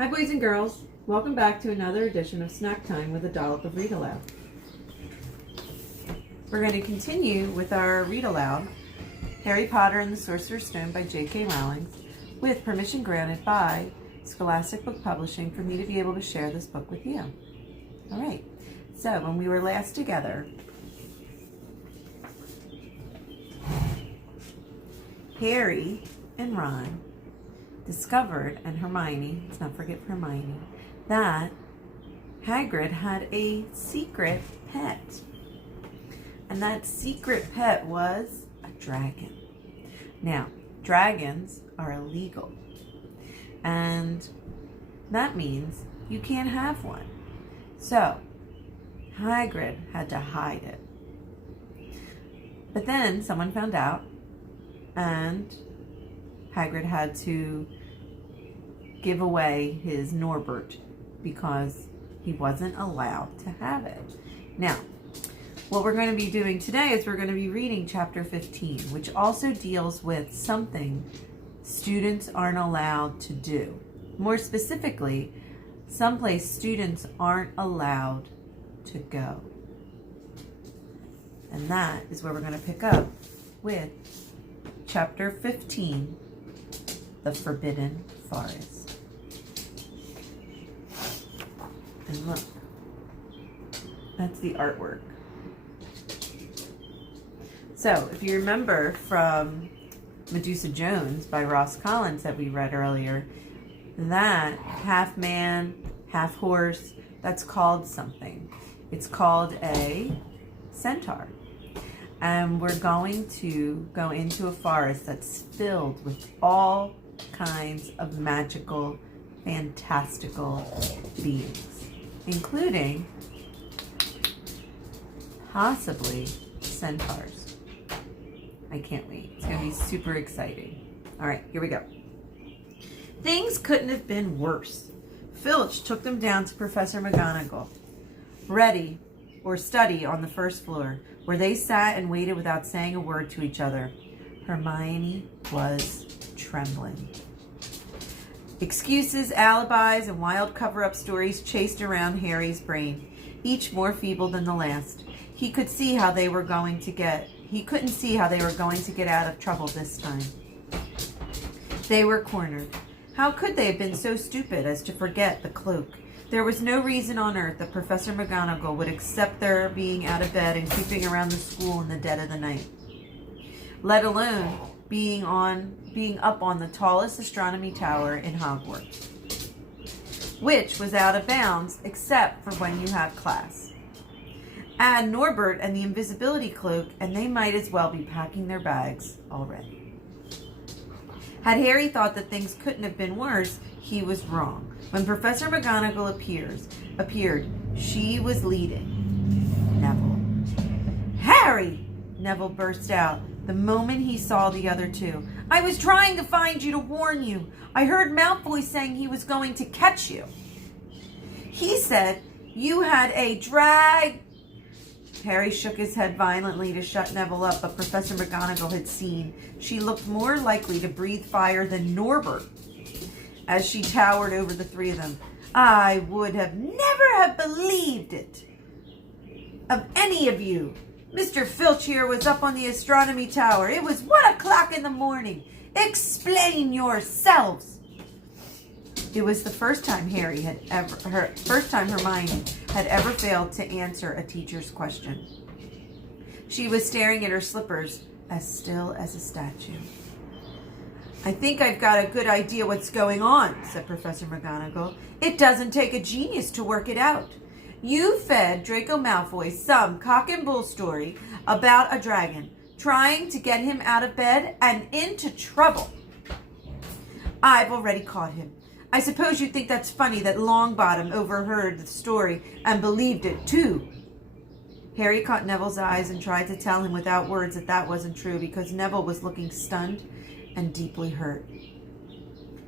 Hi boys and girls, welcome back to another edition of Snack Time with a Dollop of Read Aloud. We're going to continue with our Read Aloud, Harry Potter and the Sorcerer's Stone by J.K. Rowling, with permission granted by Scholastic Book Publishing for me to be able to share this book with you. Alright, so when we were last together, Harry and Ron discovered, and Hermione, let's not forget Hermione, that Hagrid had a secret pet. And that secret pet was a dragon. Now, dragons are illegal. And that means you can't have one. So, Hagrid had to hide it. But then someone found out, and Hagrid had to give away his Norbert because he wasn't allowed to have it. Now, what we're going to be doing today is we're going to be reading chapter 15, which also deals with something students aren't allowed to do. More specifically, someplace students aren't allowed to go. And that is where we're going to pick up with chapter 15, The Forbidden Forest. And look, that's the artwork. So, if you remember from Medusa Jones by Ross Collins that we read earlier, that half man, half horse, that's called something. It's called a centaur. And we're going to go into a forest that's filled with all kinds of magical, fantastical beings, including possibly centaurs. I can't wait. It's going to be super exciting. All right, here we go. Things couldn't have been worse. Filch took them down to Professor McGonagall, study on the first floor, where they sat and waited without saying a word to each other. Hermione was trembling. Excuses, alibis, and wild cover-up stories chased around Harry's brain, each more feeble than the last. He couldn't see how they were going to get out of trouble this time. They were cornered. How could they have been so stupid as to forget the cloak? There was no reason on earth that Professor McGonagall would accept their being out of bed and creeping around the school in the dead of the night, let alone being up on the tallest astronomy tower in Hogwarts, which was out of bounds except for when you have class. Add Norbert and the invisibility cloak, and they might as well be packing their bags already. Had Harry thought that things couldn't have been worse, he was wrong. When Professor McGonagall appeared, she was leading Neville. "Harry!" Neville burst out the moment he saw the other two. "I was trying to find you to warn you. I heard Malfoy saying he was going to catch you. He said you had a drag..." Harry shook his head violently to shut Neville up, but Professor McGonagall had seen. She looked more likely to breathe fire than Norbert as she towered over the three of them. "I would have never have believed it of any of you. Mr. Filch here was up on the astronomy tower. It was 1 o'clock in the morning. Explain yourselves." It was the first time Hermione had ever failed to answer a teacher's question. She was staring at her slippers, as still as a statue. "I think I've got a good idea what's going on," said Professor McGonagall. "It doesn't take a genius to work it out. You fed Draco Malfoy some cock and bull story about a dragon, trying to get him out of bed and into trouble. I've already caught him. I suppose you think that's funny that Longbottom overheard the story and believed it too." Harry caught Neville's eyes and tried to tell him without words that wasn't true, because Neville was looking stunned and deeply hurt.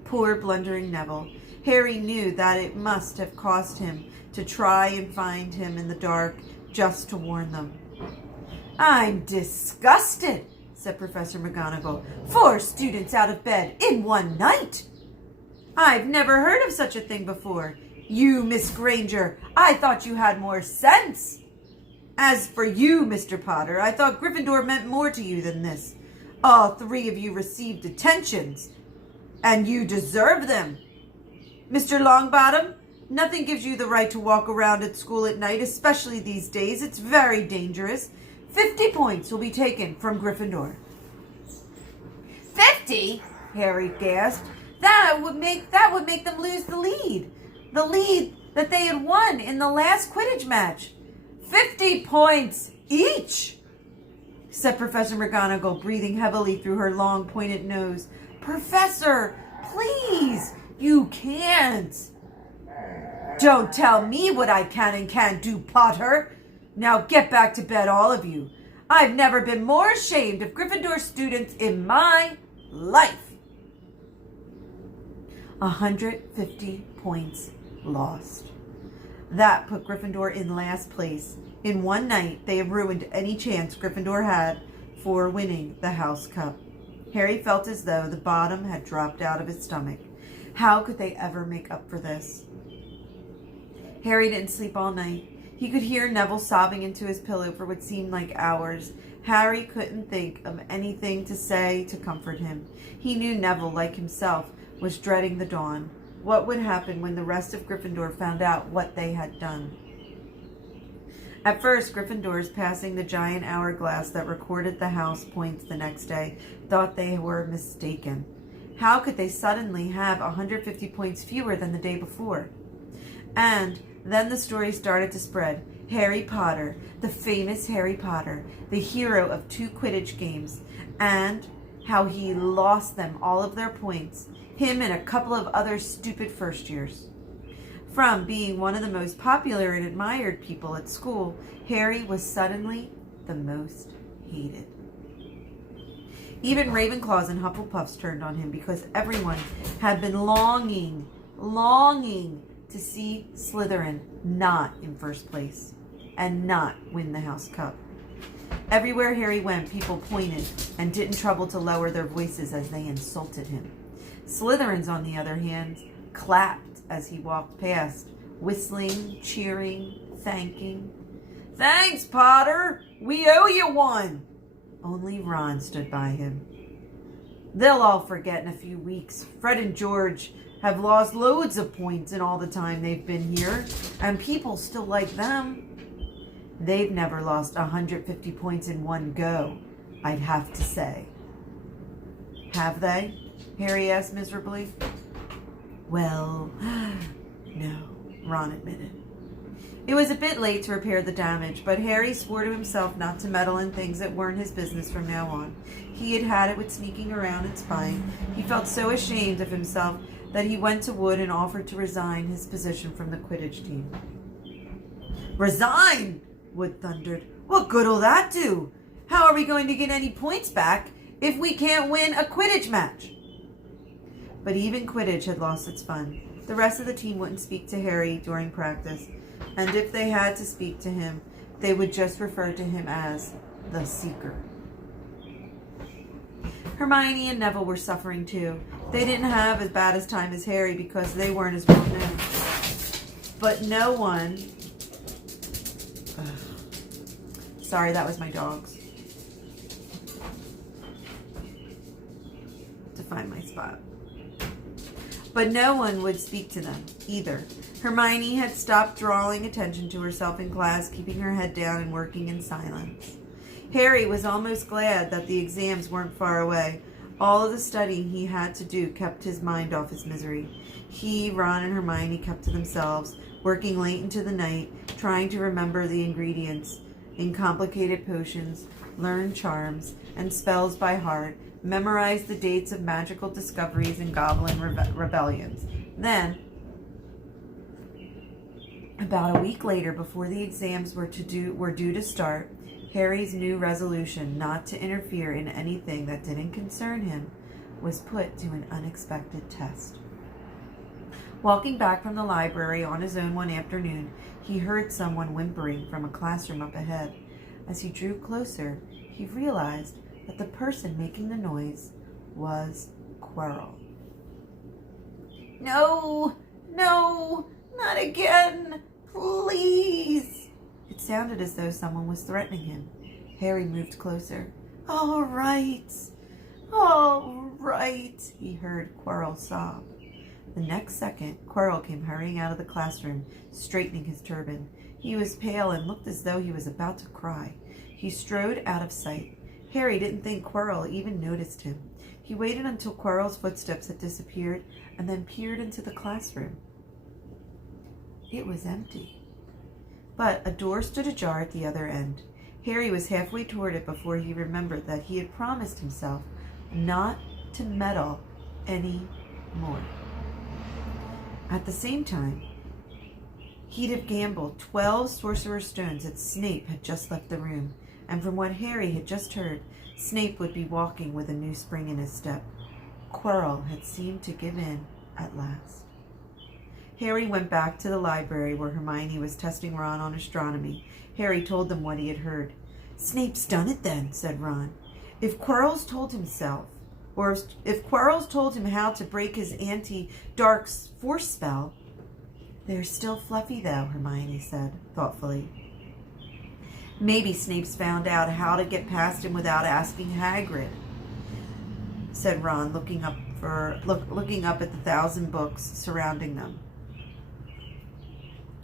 Poor blundering Neville. Harry knew that it must have cost him to try and find him in the dark just to warn them. "I'm disgusted," said Professor McGonagall. 4 students out of bed in one night. I've never heard of such a thing before. You, Miss Granger, I thought you had more sense. As for you, Mr. Potter, I thought Gryffindor meant more to you than this. All three of you received detentions, and you deserve them. Mr. Longbottom, nothing gives you the right to walk around at school at night, especially these days. It's very dangerous. 50 points will be taken from Gryffindor. 50? Harry gasped. That would make them lose the lead. The lead that they had won in the last Quidditch match. 50 points each, said Professor McGonagall, breathing heavily through her long, pointed nose. Professor, please, you can't. Don't tell me what I can and can't do, Potter. Now get back to bed, all of you. I've never been more ashamed of Gryffindor students in my life. 150 points lost. That put Gryffindor in last place. In one night, they have ruined any chance Gryffindor had for winning the House Cup. Harry felt as though the bottom had dropped out of his stomach. How could they ever make up for this? Harry didn't sleep all night. He could hear Neville sobbing into his pillow for what seemed like hours. Harry couldn't think of anything to say to comfort him. He knew Neville, like himself, was dreading the dawn. What would happen when the rest of Gryffindor found out what they had done? At first, Gryffindors, passing the giant hourglass that recorded the house points the next day, thought they were mistaken. How could they suddenly have 150 points fewer than the day before? And then the story started to spread. Harry Potter, the famous Harry Potter, the hero of 2 Quidditch games, and how he lost them all of their points, him and a couple of other stupid first years. From being one of the most popular and admired people at school, Harry was suddenly the most hated. Even Ravenclaws and Hufflepuffs turned on him because everyone had been longing to see Slytherin not in first place and not win the House Cup. Everywhere Harry went, people pointed and didn't trouble to lower their voices as they insulted him. Slytherins, on the other hand, clapped as he walked past, whistling, cheering, thanking. Thanks, Potter! We owe you one! Only Ron stood by him. They'll all forget in a few weeks. Fred and George have lost loads of points in all the time they've been here, and people still like them. They've never lost 150 points in one go, I'd have to say. Have they? Harry asked miserably. Well, no, Ron admitted. It was a bit late to repair the damage, but Harry swore to himself not to meddle in things that weren't his business from now on. He had had it with sneaking around and spying. He felt so ashamed of himself that he went to Wood and offered to resign his position from the Quidditch team. Resign! Wood thundered. What good'll that do? How are we going to get any points back if we can't win a Quidditch match? But even Quidditch had lost its fun. The rest of the team wouldn't speak to Harry during practice, and if they had to speak to him, they would just refer to him as the Seeker. Hermione and Neville were suffering too. They didn't have as bad a time as Harry because they weren't as well known. But no one... Sorry, that was my dogs. To find my spot. But no one would speak to them, either. Hermione had stopped drawing attention to herself in class, keeping her head down and working in silence. Harry was almost glad that the exams weren't far away. All of the studying he had to do kept his mind off his misery. He, Ron, and Hermione kept to themselves, working late into the night, trying to remember the ingredients in complicated potions, learn charms and spells by heart, memorize the dates of magical discoveries and goblin rebellions. Then, about a week later, before the exams were due to start, Harry's new resolution not to interfere in anything that didn't concern him was put to an unexpected test. Walking back from the library on his own one afternoon, he heard someone whimpering from a classroom up ahead. As he drew closer, he realized that the person making the noise was Quirrell. No, no, not again, please. It sounded as though someone was threatening him. Harry moved closer. All right, he heard Quirrell sob. The next second, Quirrell came hurrying out of the classroom, straightening his turban. He was pale and looked as though he was about to cry. He strode out of sight. Harry didn't think Quirrell even noticed him. He waited until Quirrell's footsteps had disappeared and then peered into the classroom. It was empty. But a door stood ajar at the other end. Harry was halfway toward it before he remembered that he had promised himself not to meddle any more. At the same time, he'd have gambled 12 Sorcerer stones that Snape had just left the room, and from what Harry had just heard, Snape would be walking with a new spring in his step. Quirrell had seemed to give in at last. Harry went back to the library where Hermione was testing Ron on astronomy. Harry told them what he had heard. Snape's done it then, said Ron. If Quirrell's told himself, or if Quirrell's told him how to break his anti-dark force spell. They're still fluffy, though, Hermione said, thoughtfully. Maybe Snape's found out how to get past him without asking Hagrid, said Ron, looking up at the 1,000 books surrounding them.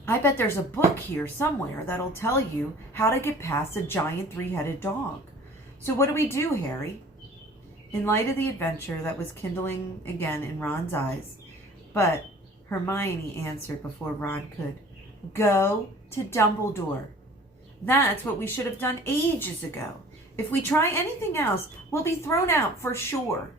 I bet there's a book here somewhere that'll tell you how to get past a giant 3-headed dog. So what do we do, Harry? In light of the adventure that was kindling again in Ron's eyes, but Hermione answered before Ron could. Go to Dumbledore. That's what we should have done ages ago. If we try anything else, we'll be thrown out for sure.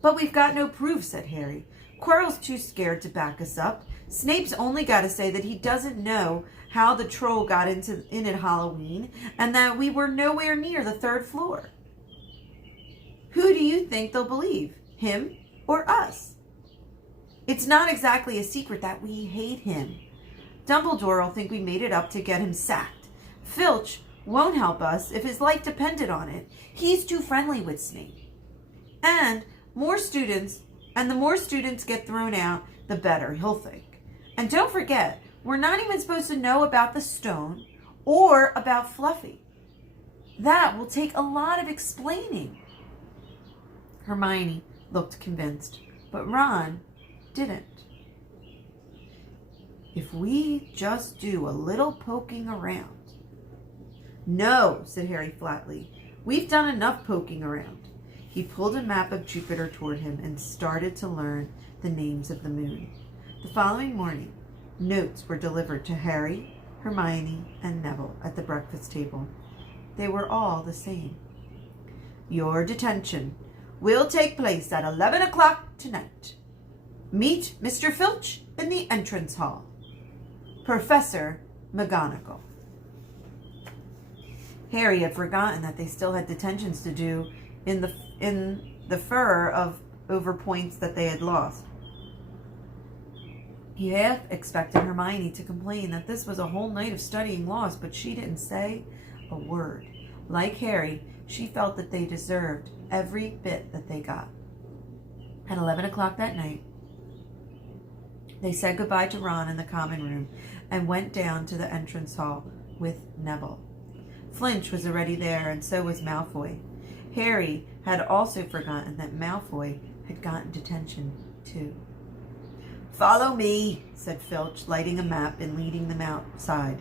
But we've got no proof, said Harry. Quirrell's too scared to back us up. Snape's only got to say that he doesn't know how the troll got in at Halloween and that we were nowhere near the 3rd floor. Who do you think they'll believe, him or us? It's not exactly a secret that we hate him. Dumbledore will think we made it up to get him sacked. Filch won't help us if his life depended on it. He's too friendly with Snape. And the more students get thrown out, the better, he'll think. And don't forget, we're not even supposed to know about the stone or about Fluffy. That will take a lot of explaining. Hermione looked convinced, but Ron didn't. If we just do a little poking around. No, said Harry flatly. We've done enough poking around. He pulled a map of Jupiter toward him and started to learn the names of the moon. The following morning, notes were delivered to Harry, Hermione, and Neville at the breakfast table. They were all the same. Your detention will take place at 11 o'clock tonight. Meet Mr. Filch in the entrance hall. Professor McGonagall. Harry had forgotten that they still had detentions to do in the furor of over points that they had lost. He half expected Hermione to complain that this was a whole night of studying lost, but she didn't say a word. Like Harry, she felt that they deserved every bit that they got. At 11 o'clock that night, they said goodbye to Ron in the common room and went down to the entrance hall with Neville. Filch was already there, and so was Malfoy. Harry had also forgotten that Malfoy had gotten detention too. Follow me, said Filch, lighting a map and leading them outside.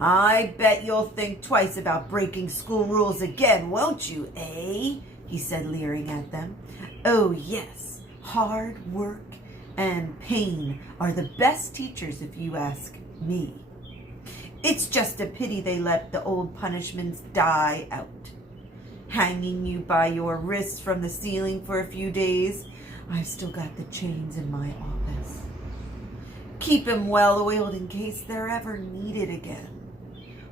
I bet you'll think twice about breaking school rules again, won't you, eh? He said, leering at them. Oh, yes, hard work and pain are the best teachers if you ask me. It's just a pity they let the old punishments die out. Hanging you by your wrists from the ceiling for a few days. I've still got the chains in my office. Keep 'em well oiled in case they're ever needed again.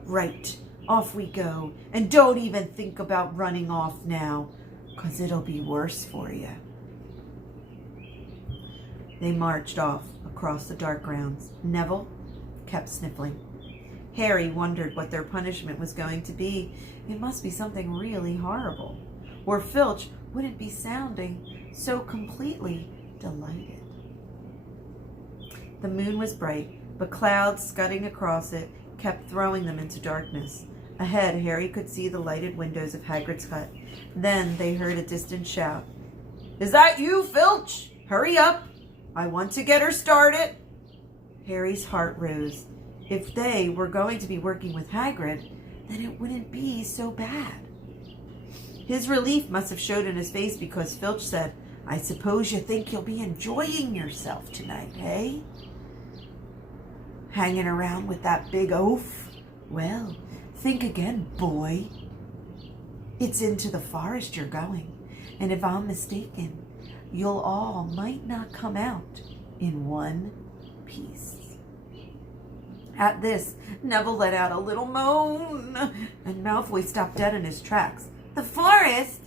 Right, off we go. And don't even think about running off now, 'cause it'll be worse for you. They marched off across the dark grounds. Neville kept sniffling. Harry wondered what their punishment was going to be. It must be something really horrible, or Filch wouldn't be sounding so completely delighted. The moon was bright, but clouds scudding across it kept throwing them into darkness. Ahead, Harry could see the lighted windows of Hagrid's hut. Then they heard a distant shout. "Is that you, Filch? Hurry up! I want to get her started." Harry's heart rose. If they were going to be working with Hagrid, then it wouldn't be so bad. His relief must have showed in his face because Filch said, "I suppose you think you'll be enjoying yourself tonight, eh? Hanging around with that big oaf? Well, think again, boy. It's into the forest you're going, and if I'm mistaken, you'll all might not come out in one piece." At this, Neville let out a little moan, and Malfoy stopped dead in his tracks. "The forest?"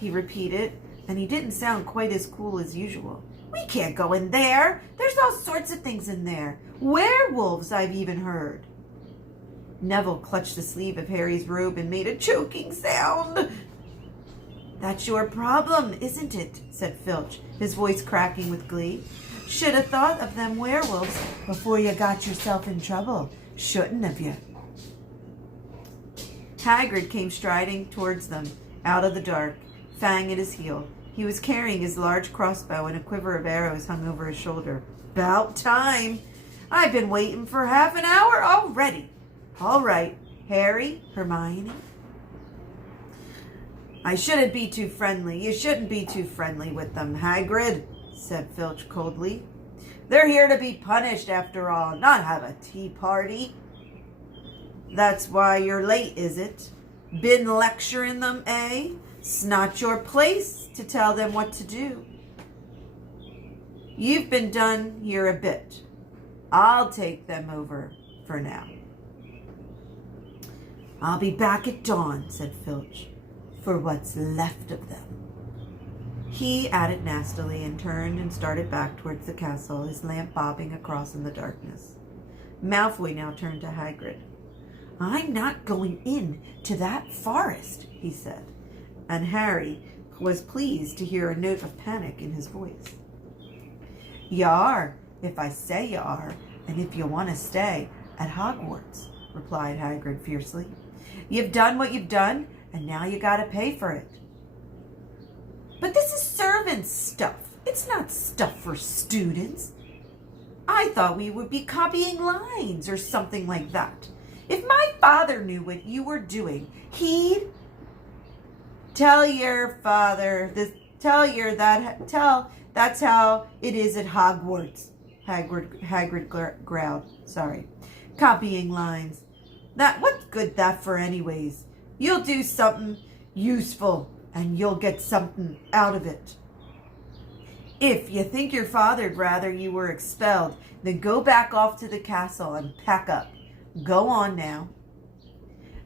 he repeated, and he didn't sound quite as cool as usual. "We can't go in there. There's all sorts of things in there. Werewolves, I've even heard." Neville clutched the sleeve of Harry's robe and made a choking sound. "That's your problem, isn't it?" said Filch, his voice cracking with glee. "Should have thought of them werewolves before you got yourself in trouble, shouldn't have you?" Hagrid came striding towards them, out of the dark, Fang at his heel. He was carrying his large crossbow, and a quiver of arrows hung over his shoulder. "'Bout time! I've been waiting for half an hour already. All right, Harry, Hermione." "I shouldn't be too friendly. You shouldn't be too friendly with them, Hagrid," said Filch coldly. "They're here to be punished, after all, not have a tea party." "That's why you're late, is it? Been lecturing them, eh? It's not your place to tell them what to do. You've been done here a bit. I'll take them over for now." "I'll be back at dawn," said Filch, "for what's left of them." He added nastily and turned and started back towards the castle, his lamp bobbing across in the darkness. Malfoy now turned to Hagrid. "I'm not going in to that forest," he said, and Harry was pleased to hear a note of panic in his voice. "You are, if I say you are, and if you want to stay at Hogwarts," replied Hagrid fiercely. "You've done what you've done, and now you gotta pay for it." "But this is servant stuff. It's not stuff for students. I thought we would be copying lines or something like that. If my father knew what you were doing, he'd—" "Tell your father that's how it is at Hogwarts," Hagrid growled. "Sorry. Copying lines. What's good that for anyways? You'll do something useful and you'll get something out of it. If you think your father'd rather you were expelled, then go back off to the castle and pack up. Go on now."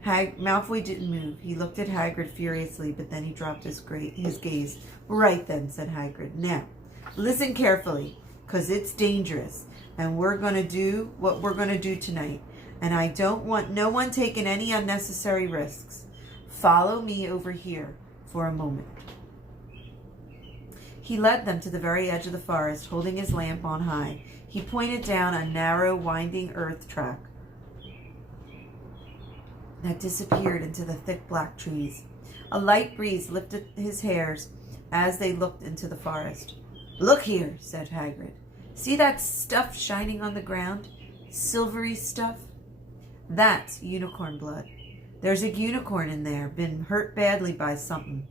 Malfoy didn't move. He looked at Hagrid furiously, but then he dropped his gaze. "Right then," said Hagrid. "Now, listen carefully, 'cause it's dangerous, and we're going to do what we're going to do tonight, and I don't want no one taking any unnecessary risks. Follow me over here for a moment." He led them to the very edge of the forest, holding his lamp on high. He pointed down a narrow, winding earth track that disappeared into the thick black trees. A light breeze lifted his hairs as they looked into the forest. "Look here," said Hagrid. "See that stuff shining on the ground? Silvery stuff? That's unicorn blood. There's a unicorn in there, been hurt badly by something.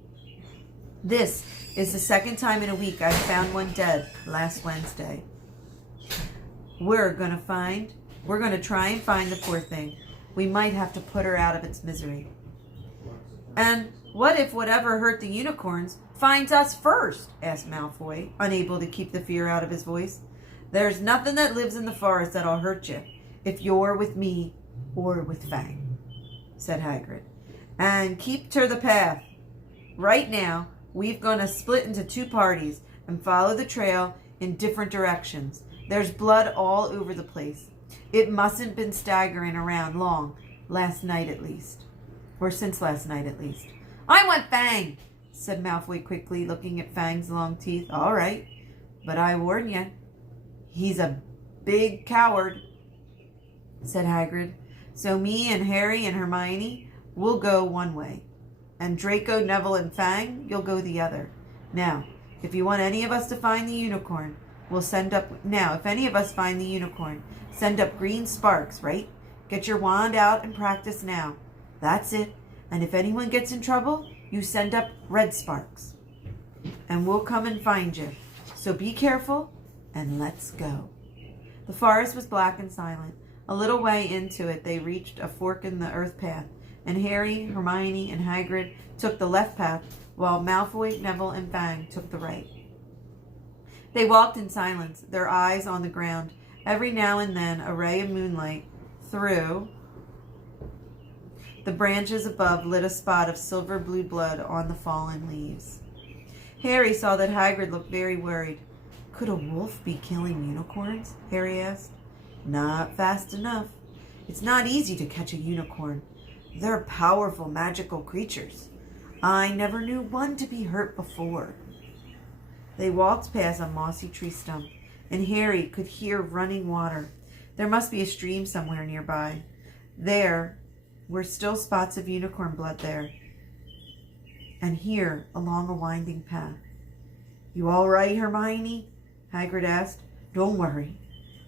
This is the second time in a week I've found one dead, last Wednesday. We're going to try and find the poor thing. We might have to put her out of its misery." "And what if whatever hurt the unicorns finds us first?" asked Malfoy, unable to keep the fear out of his voice. "There's nothing that lives in the forest that'll hurt you, if you're with me or with Fang," said Hagrid. "And keep to the path. Right now, we're going to split into two parties and follow the trail in different directions. There's blood all over the place. It mustn't been staggering around long, last night at least. Or since last night at least." "I want Fang," said Malfoy quickly, looking at Fang's long teeth. "All right. But I warn you, he's a big coward, said Hagrid. So me and Harry and Hermione will go one way. And Draco, Neville, and Fang, you'll go the other. Now, if you want any of us to find the unicorn, we'll send up... Now, if any of us find the unicorn, send up green sparks, right? Get your wand out and practice now. That's it. And if anyone gets in trouble, you send up red sparks. And we'll come and find you. So be careful, and let's go. The forest was black and silent. A little way into it, they reached a fork in the earth path, and Harry, Hermione, and Hagrid took the left path, while Malfoy, Neville, and Fang took the right. They walked in silence, their eyes on the ground. Every now and then, a ray of moonlight through the branches above lit a spot of silver blue blood on the fallen leaves. Harry saw that Hagrid looked very worried. Could a wolf be killing unicorns? Harry asked. Not fast enough. It's not easy to catch a unicorn. They're powerful, magical creatures. I never knew one to be hurt before. They walked past a mossy tree stump, and Harry could hear running water. There must be a stream somewhere nearby. There were still spots of unicorn blood there, and here along a winding path. You all right, Hermione? Hagrid asked. Don't worry.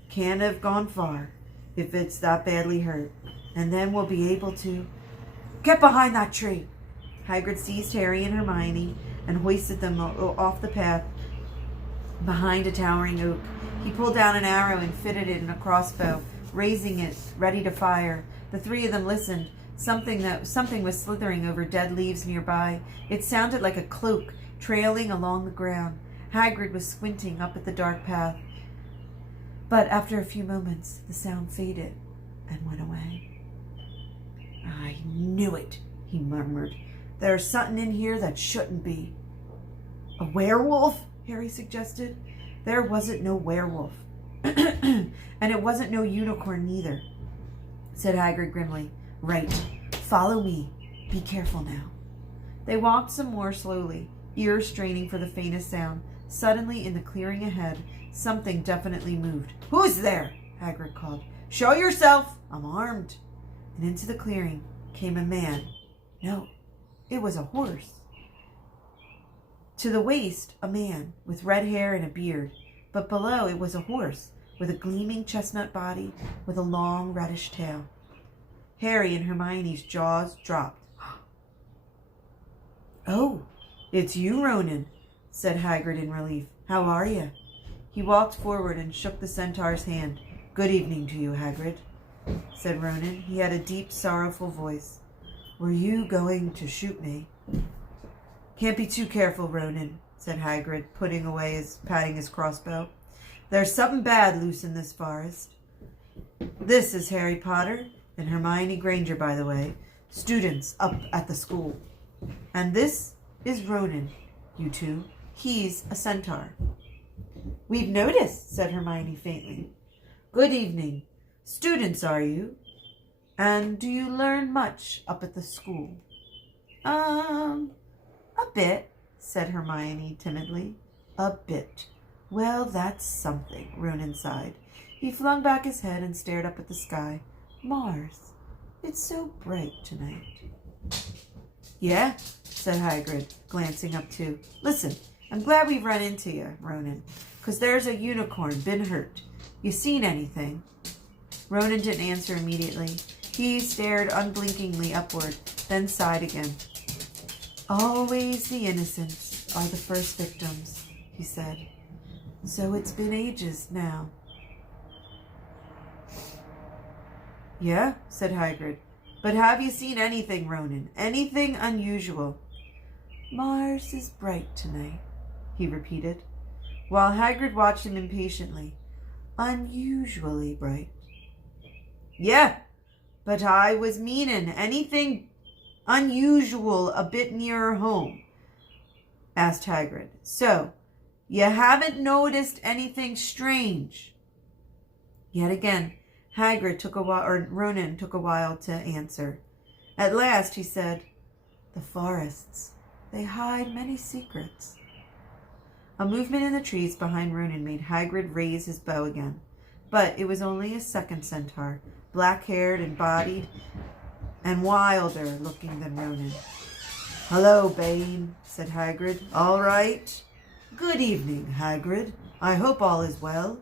Can't have gone far if it's that badly hurt, and then we'll be able to... Get behind that tree! Hagrid seized Harry and Hermione and hoisted them off the path behind a towering oak. He pulled down an arrow and fitted it in a crossbow, raising it, ready to fire. The three of them listened. Something was slithering over dead leaves nearby. It sounded like a cloak trailing along the ground. Hagrid was squinting up at the dark path. But after a few moments, the sound faded and went away. I knew it, he murmured. There's something in here that shouldn't be. A werewolf? Harry suggested. There wasn't no werewolf. And it wasn't no unicorn neither, said Hagrid grimly. Right. Follow me. Be careful now. They walked some more slowly, ears straining for the faintest sound. Suddenly, in the clearing ahead, something definitely moved. Who's there? Hagrid called. Show yourself. I'm armed. And into the clearing came a man. No, it was a horse. To the waist, a man with red hair and a beard. But below, it was a horse with a gleaming chestnut body with a long reddish tail. Harry and Hermione's jaws dropped. Oh, it's you, Ronan, said Hagrid in relief. How are you? He walked forward and shook the centaur's hand. Good evening to you, Hagrid, said Ronan. He had a deep, sorrowful voice. Were you going to shoot me? Can't be too careful, Ronan, said Hagrid, patting his crossbow. There's something bad loose in this forest. This is Harry Potter and Hermione Granger, by the way, students up at the school. And this is Ronan, you two. He's a centaur. We've noticed, said Hermione faintly. Good evening. Students, are you? And do you learn much up at the school? A bit, said Hermione timidly. A bit. Well, that's something, Ronan sighed. He flung back his head and stared up at the sky. Mars, it's so bright tonight. Yeah, said Hagrid, glancing up too. Listen, I'm glad we've run into you, Ronan, 'cause there's a unicorn been hurt. You seen anything? Ronan didn't answer immediately. He stared unblinkingly upward, then sighed again. Always the innocent are the first victims, he said. So it's been ages now. Yeah, said Hagrid. But have you seen anything, Ronan? Anything unusual? Mars is bright tonight, he repeated, while Hagrid watched him impatiently. Unusually bright. Yeah, but I was meaning anything unusual a bit nearer home, asked Hagrid. So, you haven't noticed anything strange? Yet again, Ronan took a while to answer. At last he said, The forests, they hide many secrets. A movement in the trees behind Ronan made Hagrid raise his bow again. But it was only a second centaur, black-haired and bodied and wilder looking than Ronan. "Hello, Bane," said Hagrid. "All right?" "Good evening, Hagrid. I hope all is well."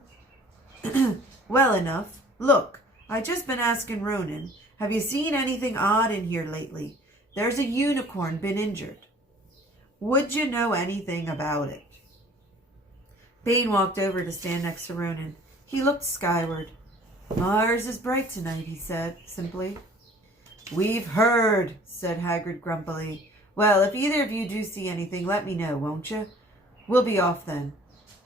"Well enough. Look, I just been asking Ronan, have you seen anything odd in here lately? There's a unicorn been injured. Would you know anything about it?" Bane walked over to stand next to Ronan. He looked skyward. "Mars is bright tonight," he said simply. "We've heard," said Hagrid grumpily. "Well, if either of you do see anything, let me know, won't you? We'll be off then."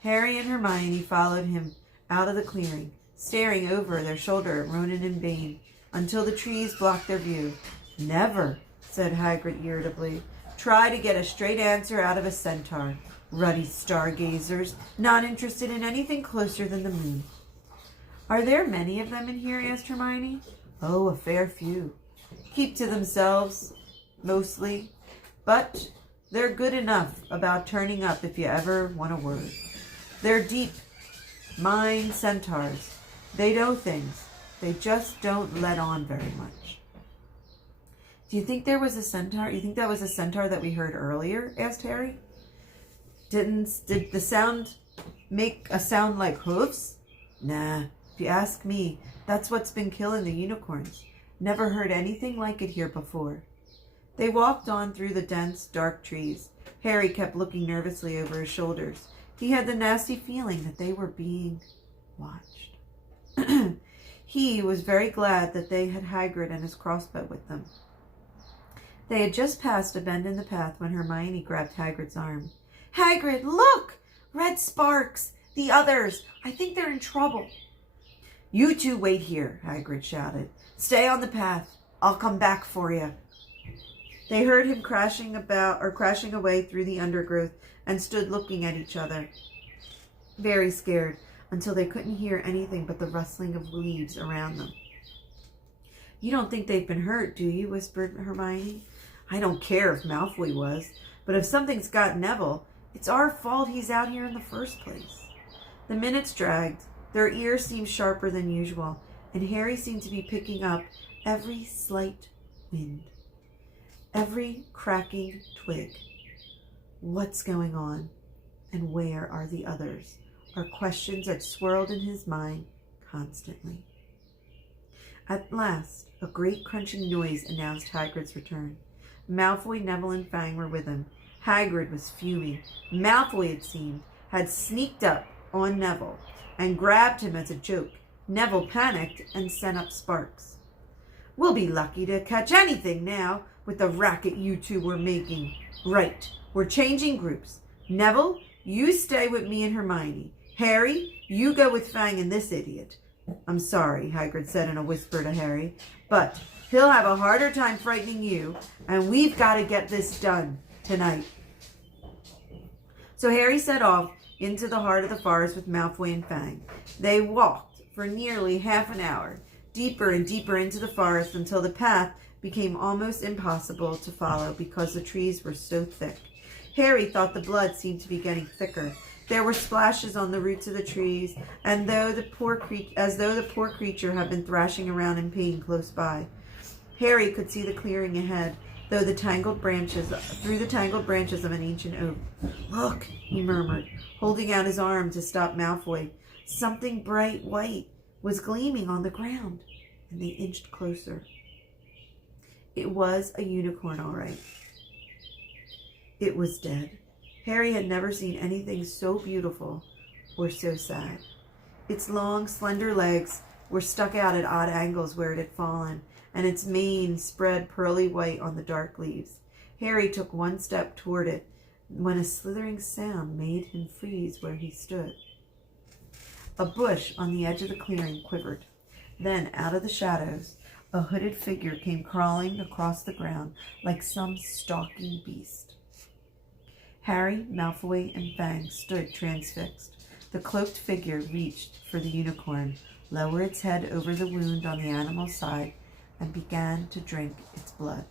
Harry and Hermione followed him out of the clearing, staring over their shoulder at Ronan and Bane until the trees blocked their view. "Never," said Hagrid irritably, "try to get a straight answer out of a centaur. Ruddy stargazers, not interested in anything closer than the moon." "Are there many of them in here?" asked Hermione. "Oh, a fair few. Keep to themselves, mostly. But they're good enough about turning up if you ever want a word. They're deep, mind centaurs. They know things. They just don't let on very much." "Do you think there was a centaur? You think that was a centaur that we heard earlier?" asked Harry. Did the sound make a sound like hooves?" "Nah, if you ask me, that's what's been killing the unicorns. Never heard anything like it here before." They walked on through the dense, dark trees. Harry kept looking nervously over his shoulders. He had the nasty feeling that they were being watched. He was very glad that they had Hagrid and his crossbow with them. They had just passed a bend in the path when Hermione grabbed Hagrid's arm. "Hagrid, look! Red sparks! The others! I think they're in trouble." "You two wait here," Hagrid shouted. "Stay on the path. I'll come back for you." They heard him crashing away through the undergrowth and stood looking at each other, very scared, until they couldn't hear anything but the rustling of leaves around them. "You don't think they've been hurt, do you?" whispered Hermione. "I don't care if Malfoy was, but if something's got Neville, it's our fault he's out here in the first place." The minutes dragged. Their ears seemed sharper than usual, and Harry seemed to be picking up every slight wind, every cracking twig. What's going on? And where are the others? Are questions that swirled in his mind constantly. At last, a great crunching noise announced Hagrid's return. Malfoy, Neville, and Fang were with him. Hagrid was fuming. Malfoy, it seemed, had sneaked up on Neville and grabbed him as a joke. Neville panicked and sent up sparks. "We'll be lucky to catch anything now with the racket you two were making. Right, we're changing groups. Neville, you stay with me and Hermione. Harry, you go with Fang and this idiot." "I'm sorry," Hagrid said in a whisper to Harry, "but he'll have a harder time frightening you, and we've got to get this done tonight." So Harry set off into the heart of the forest with Malfoy and Fang. They walked for nearly half an hour, deeper and deeper into the forest until the path became almost impossible to follow because the trees were so thick. Harry thought the blood seemed to be getting thicker. There were splashes on the roots of the trees, and as though the poor creature had been thrashing around in pain close by. Harry could see the clearing ahead, through the tangled branches of an ancient oak. "Look," he murmured, holding out his arm to stop Malfoy. Something bright white was gleaming on the ground, and they inched closer. It was a unicorn, all right. It was dead. Harry had never seen anything so beautiful or so sad. Its long, slender legs were stuck out at odd angles where it had fallen, and its mane spread pearly white on the dark leaves. Harry took one step toward it when a slithering sound made him freeze where he stood. A bush on the edge of the clearing quivered. Then, out of the shadows, a hooded figure came crawling across the ground like some stalking beast. Harry, Malfoy, and Fang stood transfixed. The cloaked figure reached for the unicorn, lowered its head over the wound on the animal's side, and began to drink its blood.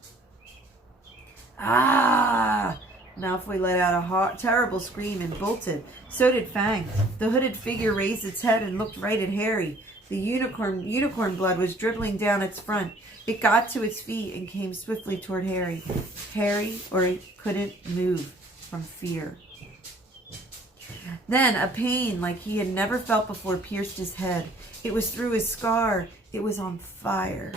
"Ah!" Malfoy let out a terrible scream and bolted. So did Fang. The hooded figure raised its head and looked right at Harry. The unicorn blood was dribbling down its front. It got to its feet and came swiftly toward Harry. It couldn't move from fear. Then a pain like he had never felt before pierced his head. It was through his scar. It was on fire.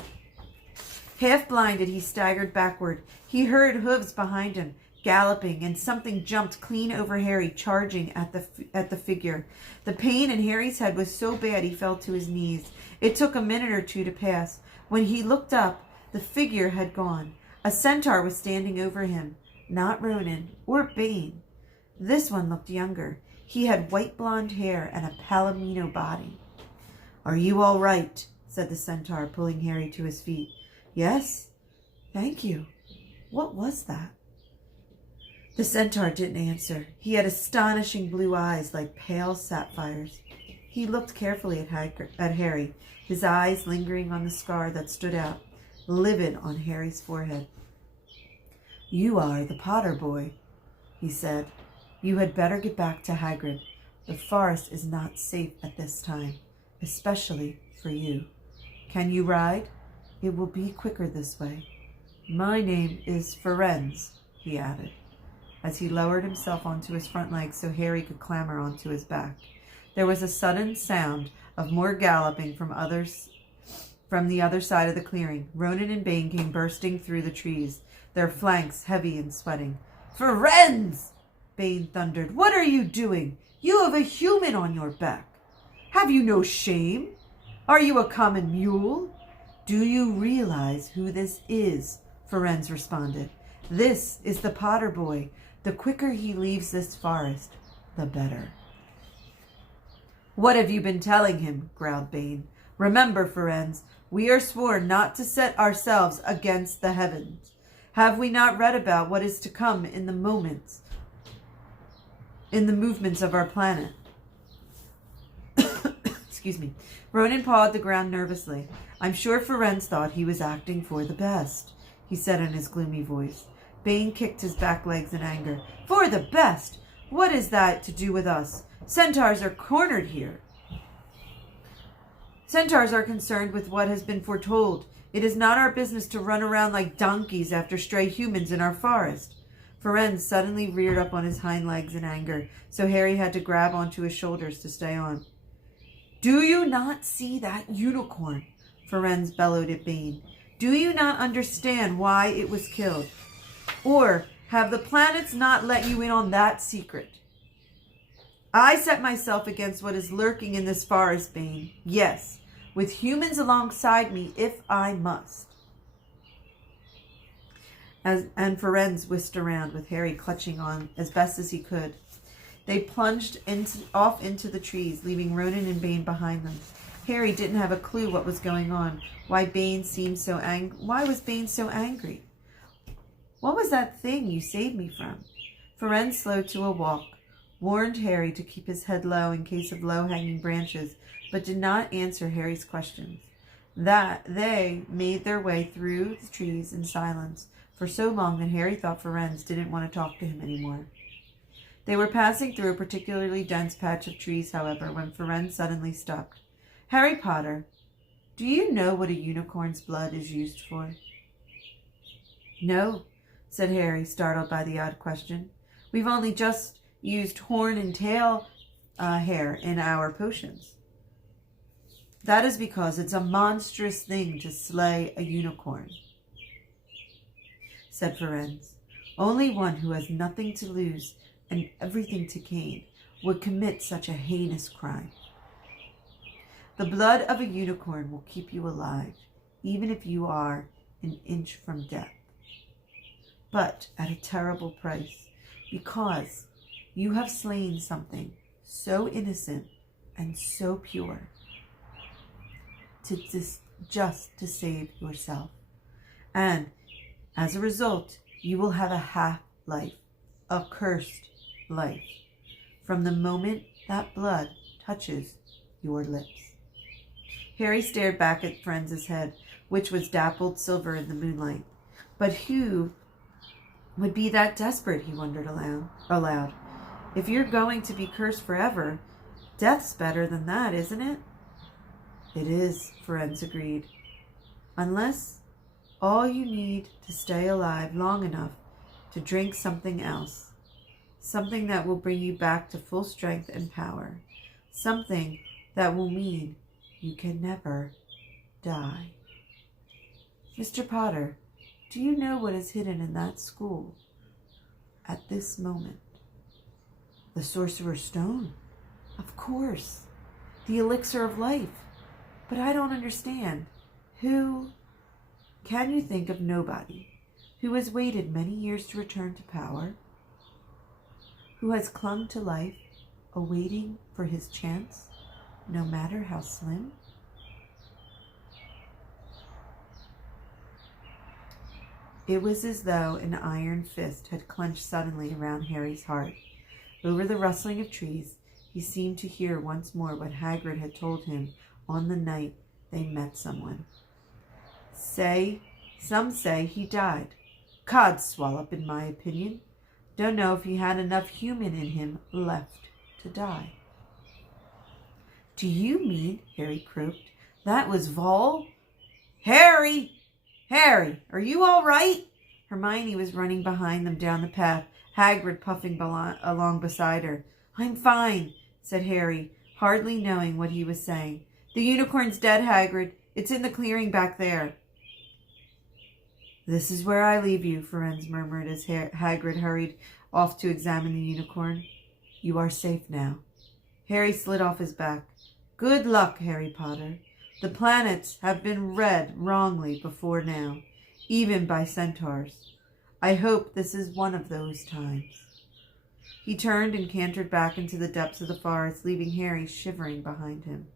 Half blinded, he staggered backward. He heard hooves behind him, galloping, and something jumped clean over Harry, charging at the figure. The pain in Harry's head was so bad he fell to his knees. It took a minute or two to pass. When he looked up, the figure had gone. A centaur was standing over him. Not Ronan or Bane. This one looked younger. He had white blonde hair and a palomino body. "Are you all right?" said the centaur, pulling Harry to his feet. "Yes, thank you. What was that?" The centaur didn't answer. He had astonishing blue eyes like pale sapphires. He looked carefully at Harry, his eyes lingering on the scar that stood out, livid on Harry's forehead. "You are the Potter boy," he said. "You had better get back to Hagrid. The forest is not safe at this time, especially for you. Can you ride? It will be quicker this way. My name is Firenze," he added, as he lowered himself onto his front legs so Harry could clamber onto his back. There was a sudden sound of more galloping from the other side of the clearing. Ronan and Bane came bursting through the trees, their flanks heavy and sweating. "Firenze!" Bane thundered. "What are you doing? You have a human on your back. Have you no shame? Are you a common mule?" "Do you realize who this is?" Firenze responded. "This is the Potter boy. The quicker he leaves this forest, the better." "What have you been telling him?" growled Bane. "Remember, Firenze, we are sworn not to set ourselves against the heavens. Have we not read about what is to come in the movements of our planet?" Excuse me. Ronan pawed the ground nervously. "I'm sure Firenze thought he was acting for the best," he said in his gloomy voice. Bane kicked his back legs in anger. "For the best? What is that to do with us? Centaurs are cornered here. Centaurs are concerned with what has been foretold. It is not our business to run around like donkeys after stray humans in our forest." Firenze suddenly reared up on his hind legs in anger, so Harry had to grab onto his shoulders to stay on. "Do you not see that unicorn?" Firenze bellowed at Bane. "Do you not understand why it was killed? Or have the planets not let you in on that secret? I set myself against what is lurking in this forest, Bane. Yes, with humans alongside me if I must." And Firenze whisked around with Harry clutching on as best as he could. They plunged off into the trees, leaving Ronan and Bane behind them. Harry didn't have a clue what was going on, why was Bane so angry? "What was that thing you saved me from?" Firenze slowed to a walk, warned Harry to keep his head low in case of low-hanging branches, but did not answer Harry's questions. They made their way through the trees in silence for so long that Harry thought Firenze didn't want to talk to him anymore. They were passing through a particularly dense patch of trees, however, when Firenze suddenly stopped. "Harry Potter, do you know what a unicorn's blood is used for?" "No," said Harry, startled by the odd question. "We've only just used horn and tail hair in our potions." "That is because it's a monstrous thing to slay a unicorn," said Firenze. "Only one who has nothing to lose and everything to gain would commit such a heinous crime. The blood of a unicorn will keep you alive, even if you are an inch from death. But at a terrible price, because you have slain something so innocent and so pure, just to save yourself. And as a result, you will have a half-life, a cursed life, from the moment that blood touches your lips." Harry stared back at Firenze's head, which was dappled silver in the moonlight. But who would be that desperate, he wondered aloud. If you're going to be cursed forever, death's better than that, isn't it? It is, Firenze agreed. Unless all you need to stay alive long enough to drink something else. Something that will bring you back to full strength and power. Something that will mean you can never die. Mr. Potter, do you know what is hidden in that school at this moment? The Sorcerer's Stone. Of course. The elixir of life. But I don't understand. Who? Can you think of nobody who has waited many years to return to power? Who has clung to life, awaiting for his chance, no matter how slim? It was as though an iron fist had clenched suddenly around Harry's heart. Over the rustling of trees, he seemed to hear once more what Hagrid had told him on the night they met someone. Some say he died. Codswallop, in my opinion. Don't know if he had enough human in him left to die. Do you mean, Harry croaked, that was Vol? Harry! Harry, are you all right? Hermione was running behind them down the path, Hagrid puffing along beside her. I'm fine, said Harry, hardly knowing what he was saying. The unicorn's dead, Hagrid. It's in the clearing back there. This is where I leave you, Firenze murmured as Hagrid hurried off to examine the unicorn. You are safe now. Harry slid off his back. Good luck, Harry Potter. The planets have been read wrongly before now, even by centaurs. I hope this is one of those times. He turned and cantered back into the depths of the forest, leaving Harry shivering behind him.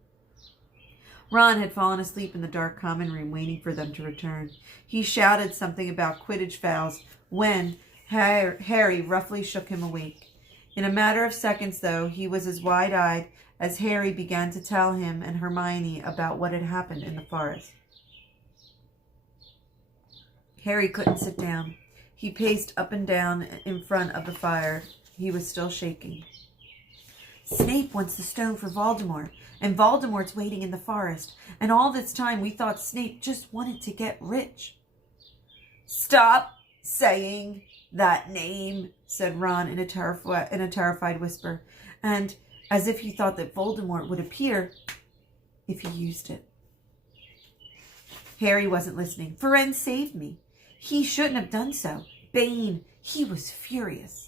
Ron had fallen asleep in the dark common room, waiting for them to return. He shouted something about Quidditch fouls when Harry roughly shook him awake. In a matter of seconds, though, he was as wide-eyed as Harry began to tell him and Hermione about what had happened in the forest. Harry couldn't sit down. He paced up and down in front of the fire. He was still shaking. Snape wants the stone for Voldemort, and Voldemort's waiting in the forest. And all this time we thought Snape just wanted to get rich. Stop saying that name, said Ron in a terrified whisper, and as if he thought that Voldemort would appear if he used it. Harry wasn't listening. Firenze saved me. He shouldn't have done so. Bane, he was furious.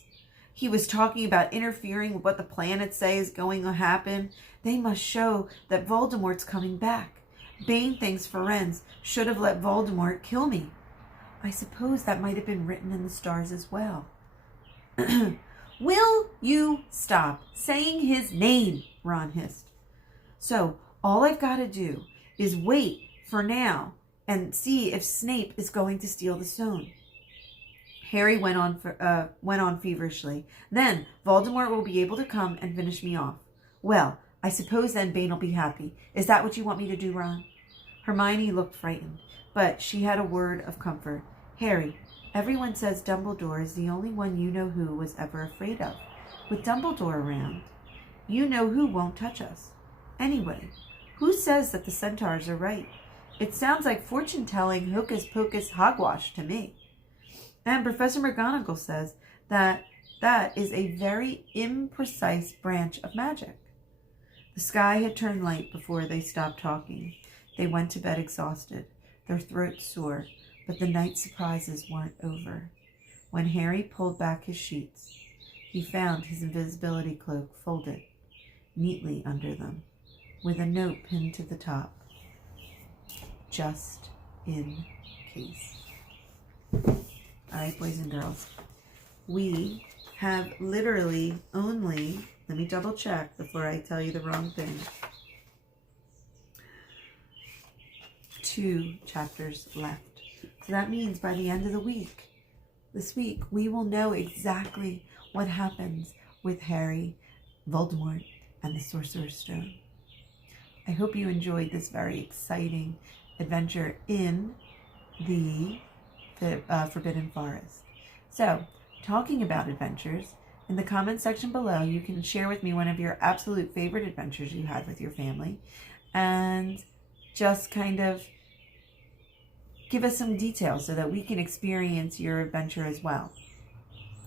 He was talking about interfering with what the planets say is going to happen. They must show that Voldemort's coming back. Bane thinks Firenze should have let Voldemort kill me. I suppose that might have been written in the stars as well. Will you stop saying his name? Ron hissed. So all I've got to do is wait for now and see if Snape is going to steal the stone. Harry went on feverishly. Then Voldemort will be able to come and finish me off. Well, I suppose then Bane will be happy. Is that what you want me to do, Ron? Hermione looked frightened, but she had a word of comfort. Harry, everyone says Dumbledore is the only one you know who was ever afraid of. With Dumbledore around, you know who won't touch us. Anyway, who says that the centaurs are right? It sounds like fortune-telling hocus-pocus hogwash to me. And Professor McGonagall says that is a very imprecise branch of magic. The sky had turned light before they stopped talking. They went to bed exhausted, their throats sore, but the night's surprises weren't over. When Harry pulled back his sheets, he found his invisibility cloak folded neatly under them, with a note pinned to the top. Just in case. All right, boys and girls, we have literally only, let me double check before I tell you the wrong thing, 2 chapters left. So that means by the end of the week, this week, we will know exactly what happens with Harry, Voldemort, and the Sorcerer's Stone. I hope you enjoyed this very exciting adventure in the Forbidden Forest. So, talking about adventures, in the comment section below, you can share with me one of your absolute favorite adventures you had with your family, and just kind of give us some details so that we can experience your adventure as well.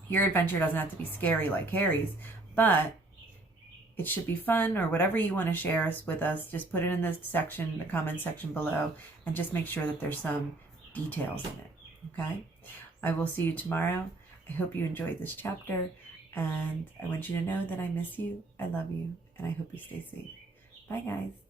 Your adventure doesn't have to be scary like Harry's, but it should be fun, or whatever you want to share with us. Just put it in the comment section below, and just make sure that there's some details in it. Okay? I will see you tomorrow. I hope you enjoyed this chapter, and I want you to know that I miss you, I love you, and I hope you stay safe. Bye, guys.